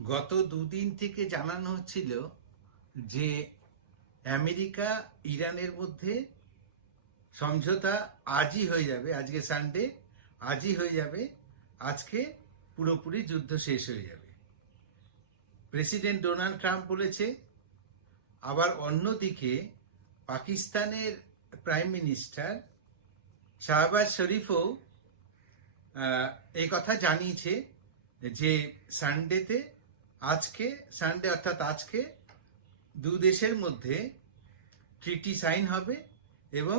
গত দুদিন থেকে জানানো হচ্ছিল যে আমেরিকা ইরানের মধ্যে সমঝোতা আজই হয়ে যাবে। আজকে সানডে, আজই হয়ে যাবে। আজকে পুরোপুরি যুদ্ধ শেষ হয়ে যাবে। প্রেসিডেন্ট ডোনাল্ড ট্রাম্প বলেছে। আবার অন্যদিকে পাকিস্তানের প্রাইম মিনিস্টার শাহবাজ শরীফও এই কথা জানিয়েছে যে সানডেতে, আজকে সানডে অর্থাৎ আজকে দু দেশের মধ্যে ট্রিটি সাইন হবে এবং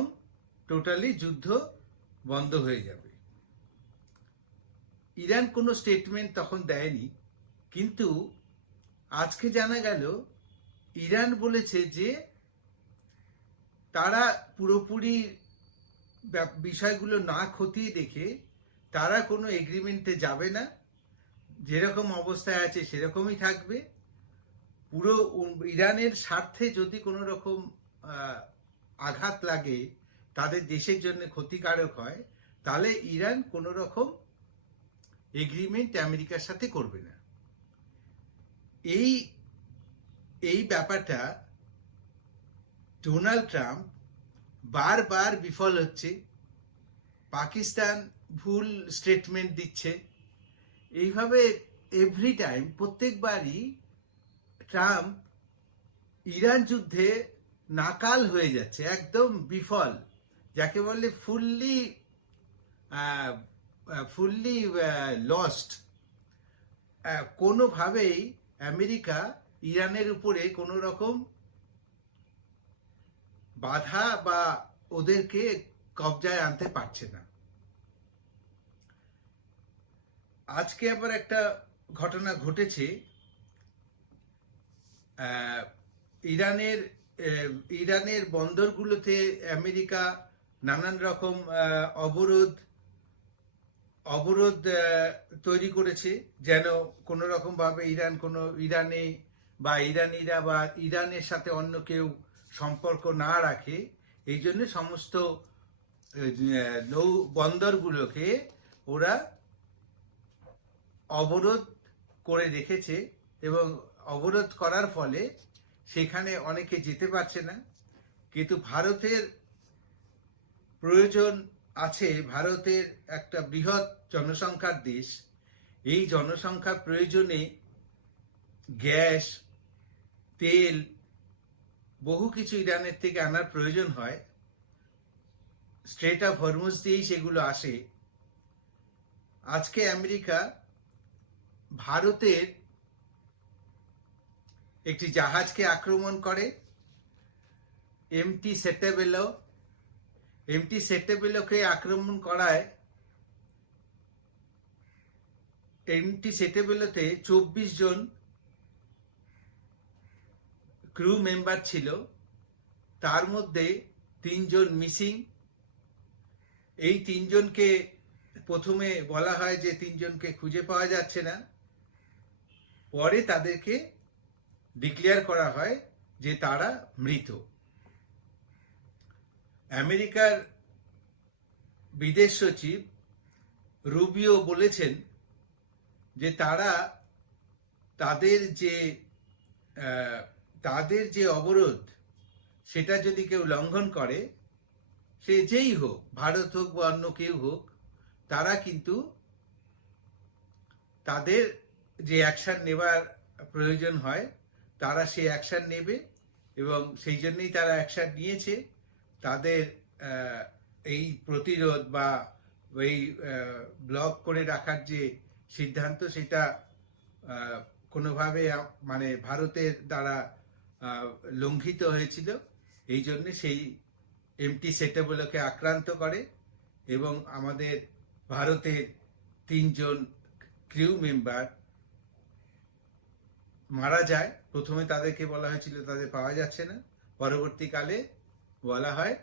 টোটালি যুদ্ধ বন্ধ হয়ে যাবে। ইরান কোনো স্টেটমেন্ট তখন দেয়নি, কিন্তু আজকে জানা গেল ইরান বলেছে যে তারা পুরোপুরি বিষয়গুলো না খতিয়ে দেখে তারা কোনো এগ্রিমেন্টে যাবে না, যেরকম অবস্থায় আছে সেরকমই থাকবে। পুরো ইরানের স্বার্থে যদি কোনো রকম আঘাত লাগে, তাদের দেশের জন্য ক্ষতিকারক হয়, তাহলে ইরান কোনো রকম এগ্রিমেন্ট আমেরিকার সাথে করবে না। এই এই ব্যাপারটা ডোনাল্ড ট্রাম্প বারবার বিফল হচ্ছে। পাকিস্তান ভুল স্টেটমেন্ট দিচ্ছে। এইভাবে এভরি টাইম, প্রত্যেকবারই ট্রাম্প ইরান যুদ্ধে নাকাল হয়ে যাচ্ছে, একদম বিফল, যাকে বলে ফুললি লস্ট। কোনোভাবেই আমেরিকা ইরানের উপরে কোনো রকম বাধা বা ওদেরকে কবজায় আনতে পারছে না। আজকে আবার একটা ঘটনা ঘটেছে। ইরানের বন্দরগুলোতে আমেরিকা নানান রকম অবরোধ তৈরি করেছে, যেন কোনো রকম ভাবে ইরানে বা ইরানিরা বা ইরানের সাথে অন্য কেউ সম্পর্ক না রাখে। এই জন্য সমস্ত নৌ বন্দরগুলোকে ওরা অবরোধ করে রেখেছে, এবং অবরোধ করার ফলে সেখানে অনেকে যেতে পারছে না। কিন্তু ভারতের প্রয়োজন আছে, ভারতের একটা বৃহৎ জনসংখ্যার দেশ। এই জনসংখ্যার প্রয়োজনে গ্যাস, তেল, বহু কিছু ইরানের থেকে আনার প্রয়োজন হয়। স্ট্রেট অফ হরমুজ দিয়েই সেগুলো আসে। আজকে আমেরিকা ভারতের একটি জাহাজকে আক্রমণ করে, এমটি সেটেবেলোকে আক্রমণ করায় এমটি সেটেবেলোতে 24 জন ক্রু মেম্বার ছিল, তার মধ্যে 3 জন মিসিং। এই 3 জনকে প্রথমে বলা হয় যে 3 জনকে খুঁজে পাওয়া যাচ্ছে না, পরে তাদেরকে ডিক্লেয়ার করা হয় যে তারা মৃত। আমেরিকার বিদেশ সচিব রুবিও বলেছেন যে তাদের যে অবরোধ, সেটা যদি কেউ লঙ্ঘন করে, সে যেই হোক, ভারত হোক বা অন্য কেউ হোক, তারা কিন্তু তাদের যে অ্যাকশন নেবার প্রয়োজন হয় তারা সেই অ্যাকশন নেবে, এবং সেই জন্যই তারা অ্যাকশন নিয়েছে। তাদের এই প্রতিরোধ বা এই ব্লক করে রাখার যে সিদ্ধান্ত, সেটা কোনোভাবে মানে ভারতের দ্বারা লঙ্ঘিত হয়েছিল। এই জন্য সেই এমটি সেটেবলকে আক্রান্ত করে, এবং আমাদের ভারতের 3 জন ক্রিউ মেম্বার মারা যায়। প্রথমে তাদেরকে বলা হয়েছিল তাদের পাওয়া যাচ্ছে না, পরবর্তীকালে বলা হয়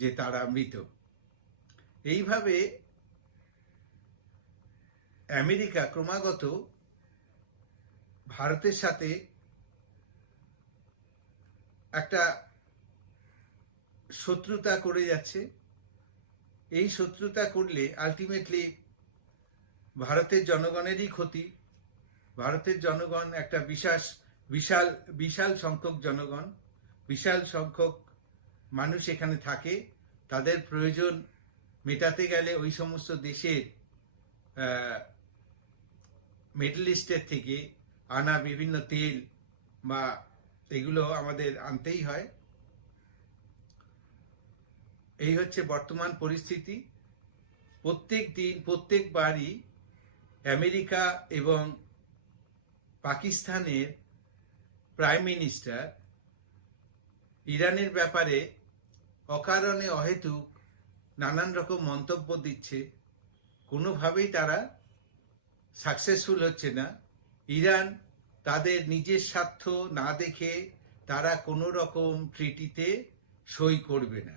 যে তারা মৃত। এইভাবে আমেরিকা ক্রমাগত ভারতের সাথে একটা শত্রুতা করে যাচ্ছে। এই শত্রুতা করলে আলটিমেটলি ভারতের জনগণেরই ক্ষতি, ভারতের জনগণ একটা বিশাল বিশাল সংখ্যক জনগণ, বিশাল সংখ্যক মানুষ এখানে থাকে। তাদের প্রয়োজন মেটাতে গেলে ওই সমস্ত দেশের মিডল ইস্টের থেকে আনা বিভিন্ন তেল বা এগুলো আমাদের আনতেই হয়। এই হচ্ছে বর্তমান পরিস্থিতি। প্রত্যেক দিন প্রত্যেকবারই আমেরিকা এবং পাকিস্তানের প্রাইম মিনিস্টার ইরানের ব্যাপারে অকারণে অহেতুক নানান রকম মন্তব্য দিচ্ছে, কোনোভাবেই তারা সাকসেসফুল হচ্ছে না। ইরান তাদের নিজের স্বার্থ না দেখে তারা কোনো রকম ট্রিটিতে সই করবে না।